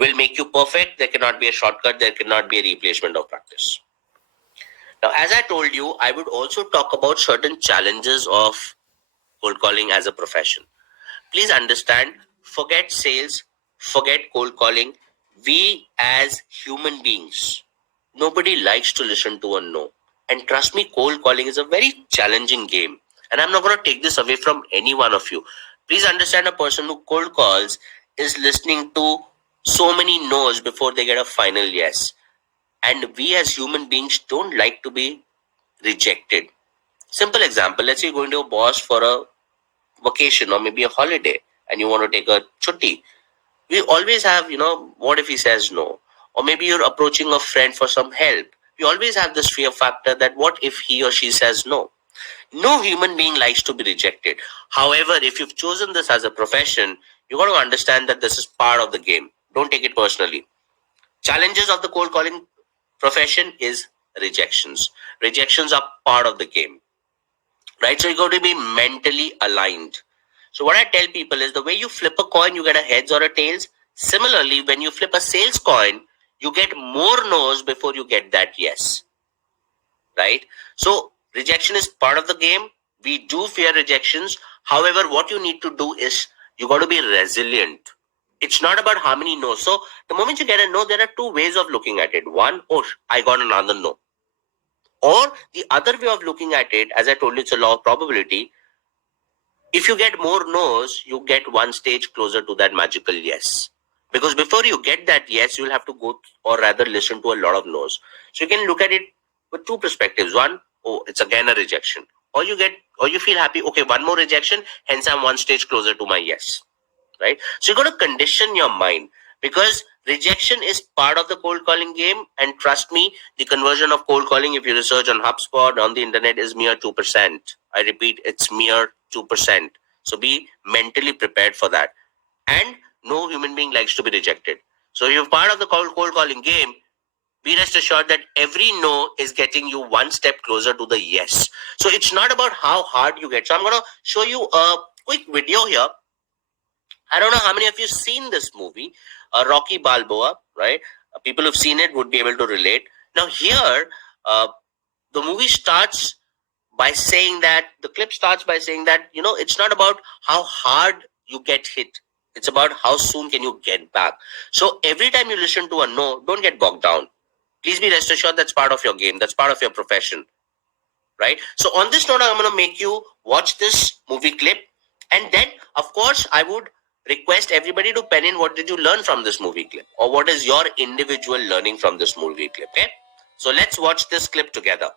will make you perfect. There cannot be a shortcut. There cannot be a replacement of practice. Now, as I told you, I would also talk about certain challenges of cold calling as a profession. Please understand, forget sales, forget cold calling. We as human beings, nobody likes to listen to a no. And trust me, cold calling is a very challenging game. And I'm not going to take this away from any one of you. Please understand, a person who cold calls is listening to so many no's before they get a final yes. And we as human beings don't like to be rejected. Simple example, let's say you're going to a boss for a vacation or maybe a holiday and you want to take a chutti. We always have, what if he says no? Or maybe you're approaching a friend for some help. We always have this fear factor that what if he or she says no? No human being likes to be rejected. However, if you've chosen this as a profession, you got to understand that this is part of the game. Don't take it personally. Challenges of the cold calling profession is rejections. Rejections are part of the game, right? So you got to be mentally aligned. So what I tell people is, the way you flip a coin, you get a heads or a tails. Similarly, when you flip a sales coin, you get more no's before you get that yes, right? So rejection is part of the game. We do fear rejections. However, what you need to do is you got to be resilient. It's not about how many no's. So the moment you get a no, there are two ways of looking at it. One, oh, I got another no. Or the other way of looking at it, as I told you, it's a law of probability. If you get more no's, you get one stage closer to that magical yes. Because before you get that yes, you'll have to go, or rather listen to a lot of no's. So you can look at it with two perspectives. One, oh, it's again a rejection. Or you feel happy, okay, one more rejection, hence I'm one stage closer to my yes. Right? So you got to condition your mind, because rejection is part of the cold calling game. And trust me, the conversion of cold calling, if you research on HubSpot, on the internet, is mere 2%. I repeat, it's mere 2%. So be mentally prepared for that. And no human being likes to be rejected. So if you're part of the cold calling game, be rest assured that every no is getting you one step closer to the yes. So it's not about how hard you get. So I'm going to show you a quick video here. I don't know how many of you seen this movie, Rocky Balboa, right? People who've seen it would be able to relate. Now here, the movie starts by saying that, the clip starts by saying that, it's not about how hard you get hit. It's about how soon can you get back. So every time you listen to a no, don't get bogged down. Please be rest assured that's part of your game. That's part of your profession, right? So on this note, I'm going to make you watch this movie clip. And then, of course, I would request everybody to pen in what did you learn from this movie clip, or what is your individual learning from this movie clip. Okay, so let's watch this clip together.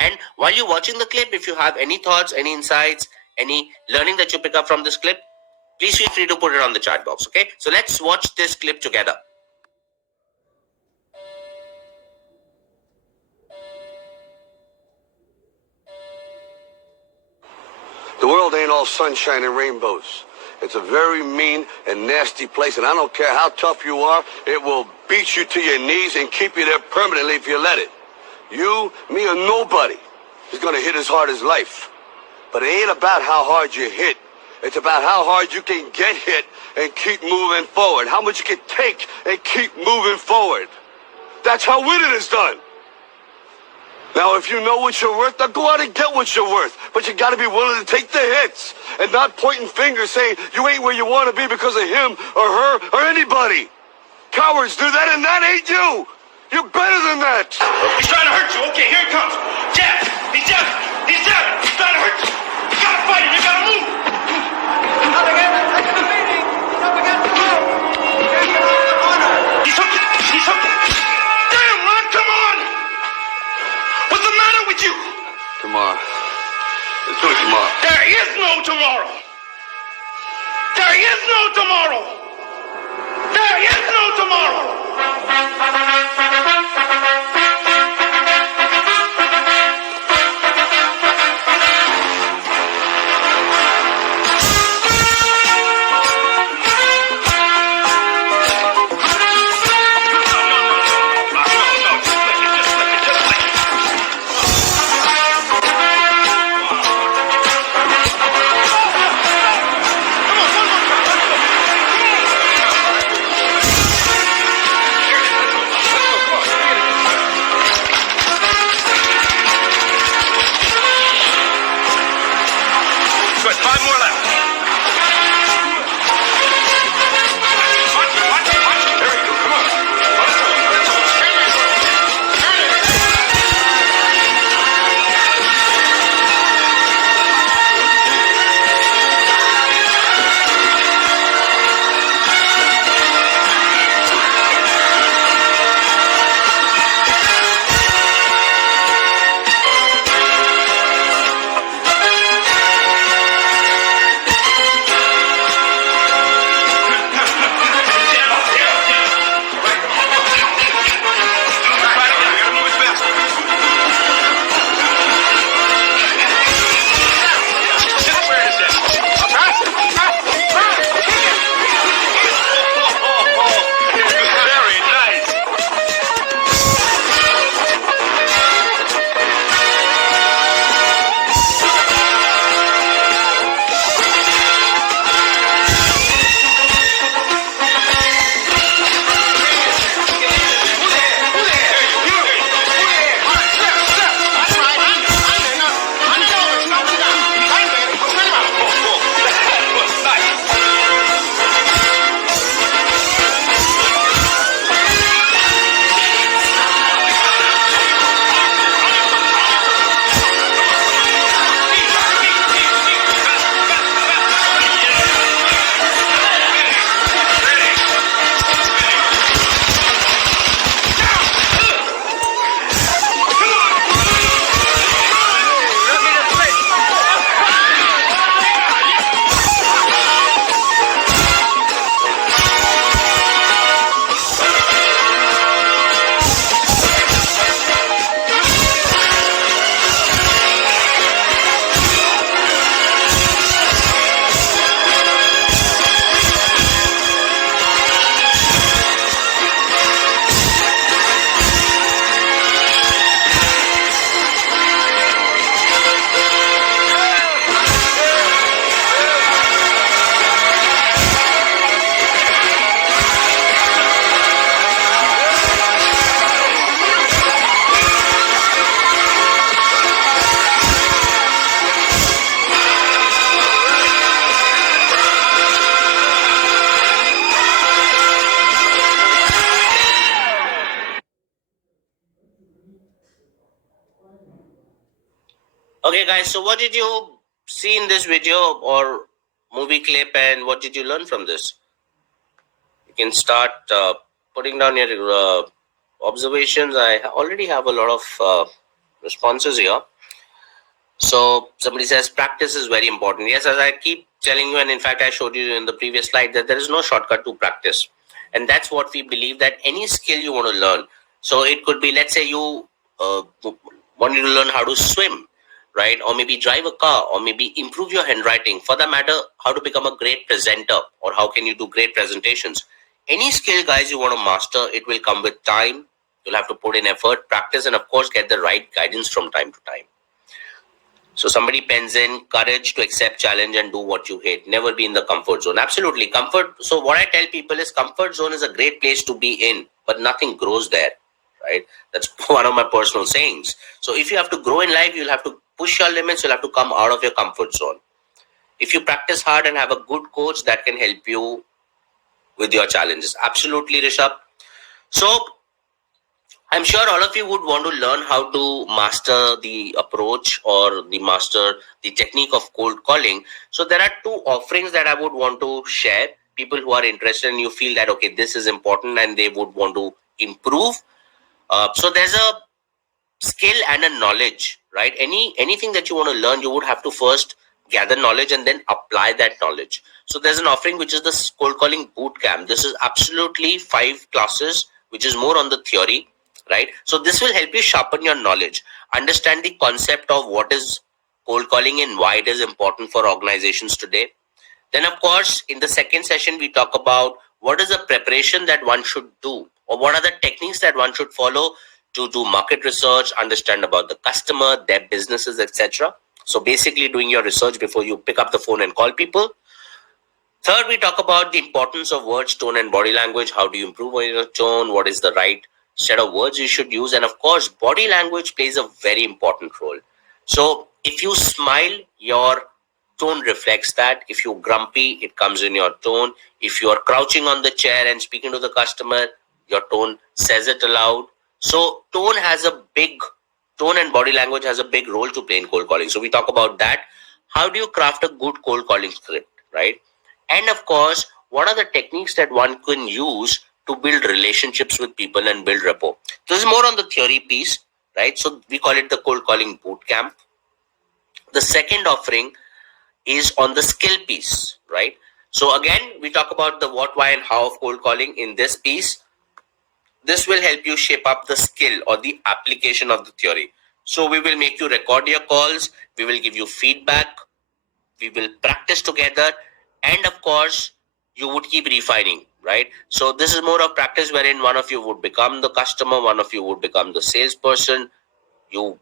And while you're watching the clip, if you have any thoughts, any insights, any learning that you pick up from this clip, please feel free to put it on the chat box. Okay, so let's watch this clip together. The world ain't all sunshine and rainbows. It's a very mean and nasty place, and I don't care how tough you are, it will beat you to your knees and keep you there permanently if you let it. You, me, or nobody is going to hit as hard as life. But it ain't about how hard you hit. It's about how hard you can get hit and keep moving forward. How much you can take and keep moving forward. That's how winning is done. Now, if you know what you're worth, now go out and get what you're worth. But you got to be willing to take the hits and not pointing fingers saying you ain't where you want to be because of him or her or anybody. Cowards do that, and that ain't you. You're better than that. He's trying to hurt you. Okay, here it comes. Jab. He's jabbing. He's jabbing. He's trying to hurt you. You got to fight him. You got to move. Up against the meeting. Up against the wall. He's hooking. He's hooking. Damn, Ron, come on. What's the matter with you? Tomorrow. Let's do it tomorrow. There is no tomorrow. There is no tomorrow. There is no tomorrow. Okay, guys, so what did you see in this video or movie clip, and what did you learn from this? You can start putting down your observations. I already have a lot of responses here. So somebody says practice is very important. Yes, as I keep telling you, and in fact I showed you in the previous slide, that there is no shortcut to practice. And that's what we believe, that any skill you want to learn. So it could be, let's say you wanted to learn how to swim, right? Or maybe drive a car, or maybe improve your handwriting. For that matter, how to become a great presenter, or how can you do great presentations. Any skill, guys, you want to master, it will come with time. You'll have to put in effort, practice, and of course get the right guidance from time to time. So somebody pens in courage to accept challenge and do what you hate. Never be in the comfort zone. Absolutely. Comfort. So what I tell people is comfort zone is a great place to be in, but nothing grows there, right? That's one of my personal sayings. So if you have to grow in life, you'll have to push your limits. You'll have to come out of your comfort zone. If you practice hard and have a good coach, that can help you with your challenges. Absolutely, Rishabh. So I'm sure all of you would want to learn how to master the approach or master the technique of cold calling. So there are two offerings that I would want to share. People who are interested and you feel that, okay, this is important and they would want to improve. So there's a skill and a knowledge, right? Anything that you want to learn, you would have to first gather knowledge and then apply that knowledge. So there's an offering which is the cold calling boot camp. This is absolutely 5 classes, which is more on the theory. Right? So this will help you sharpen your knowledge, understand the concept of what is cold calling and why it is important for organizations today. Then, of course, in the second session, we talk about what is the preparation that one should do, or what are the techniques that one should follow to do market research, understand about the customer, their businesses, etc. So basically doing your research before you pick up the phone and call people. Third, we talk about the importance of words, tone, and body language. How do you improve on your tone? What is the right set of words you should use? And of course, body language plays a very important role. So if you smile, your tone reflects that. If you're grumpy, it comes in your tone. If you're crouching on the chair and speaking to the customer, your tone says it aloud. So tone and body language has a big role to play in cold calling. So we talk about that. How do you craft a good cold calling script, right? And of course, what are the techniques that one can use to build relationships with people and build rapport? This is more on the theory piece, right? So we call it the cold calling boot camp. The second offering is on the skill piece, right? So again, we talk about the what, why, and how of cold calling in this piece. This will help you shape up the skill or the application of the theory. So we will make you record your calls. We will give you feedback. We will practice together. And of course, you would keep refining, right? So this is more of practice wherein one of you would become the customer, one of you would become the salesperson. You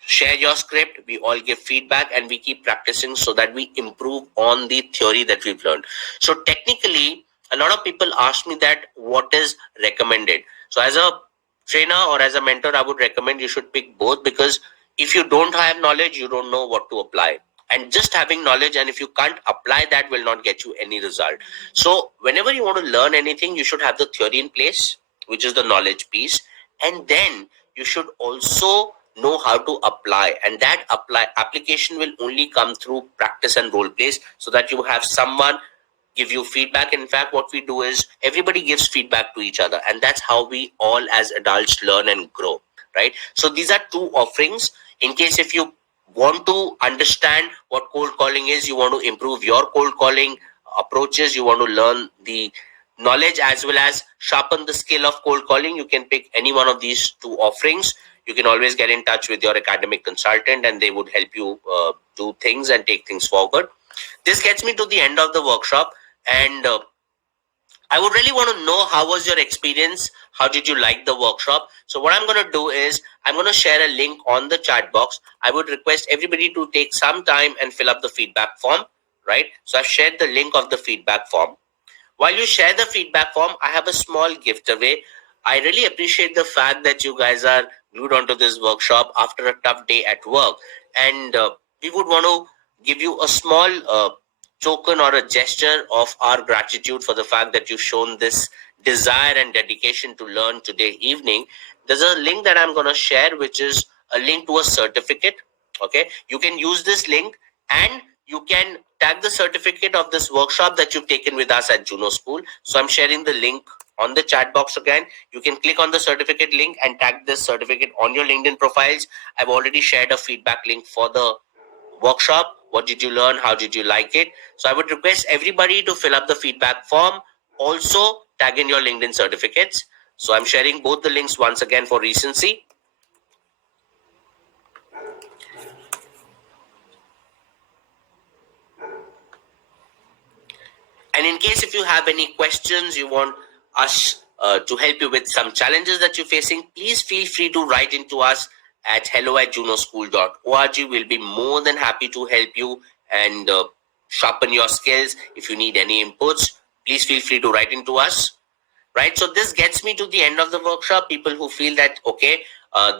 share your script, we all give feedback, and we keep practicing so that we improve on the theory that we've learned. So technically, a lot of people ask me that what is recommended. So as a trainer or as a mentor, I would recommend you should pick both, because if you don't have knowledge, you don't know what to apply. And just having knowledge, and if you can't apply that, will not get you any result. So whenever you want to learn anything, you should have the theory in place, which is the knowledge piece. And then you should also know how to apply. And that application will only come through practice and role plays, so that you have someone give you feedback. In fact, what we do is everybody gives feedback to each other. And that's how we all as adults learn and grow, right? So these are 2 offerings. In case if you want to understand what cold calling is, you want to improve your cold calling approaches, you want to learn the knowledge as well as sharpen the skill of cold calling, you can pick any one of these 2 offerings. You can always get in touch with your academic consultant and they would help you do things and take things forward. This gets me to the end of the workshop, and I would really want to know, how was your experience? How did you like the workshop? So what I'm going to do is I'm going to share a link on the chat box. I would request everybody to take some time and fill up the feedback form, right? So I've shared the link of the feedback form. While you share the feedback form, I have a small gift away. I really appreciate the fact that you guys are glued onto this workshop after a tough day at work. And we would want to give you a small token or a gesture of our gratitude for the fact that you've shown this desire and dedication to learn today evening. There's a link that I'm going to share, which is a link to a certificate. Okay, you can use this link and you can tag the certificate of this workshop that you've taken with us at Juno School. So I'm sharing the link on the chat box again. You can click on the certificate link and tag this certificate on your LinkedIn profiles. I've already shared a feedback link for the workshop. What did you learn? How did you like it? So I would request everybody to fill up the feedback form. Also tag in your LinkedIn certificates. So I'm sharing both the links once again for recency. And in case if you have any questions, you want us to help you with some challenges that you're facing, please feel free to write into us at hello@junoschool.org. We'll be more than happy to help you and sharpen your skills. If you need any inputs, please feel free to write into us. Right. So this gets me to the end of the workshop. People who feel that okay,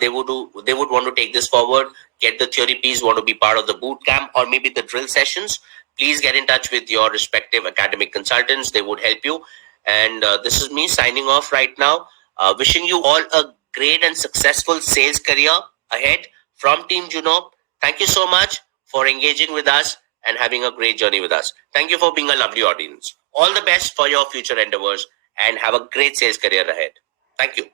they would want to take this forward, get the theory piece, want to be part of the boot camp or maybe the drill sessions. Please get in touch with your respective academic consultants. They would help you. And this is me signing off right now. Wishing you all a great and successful sales career ahead from Team Juno. Thank you so much for engaging with us and having a great journey with us. Thank you for being a lovely audience. All the best for your future endeavors and have a great sales career ahead. Thank you.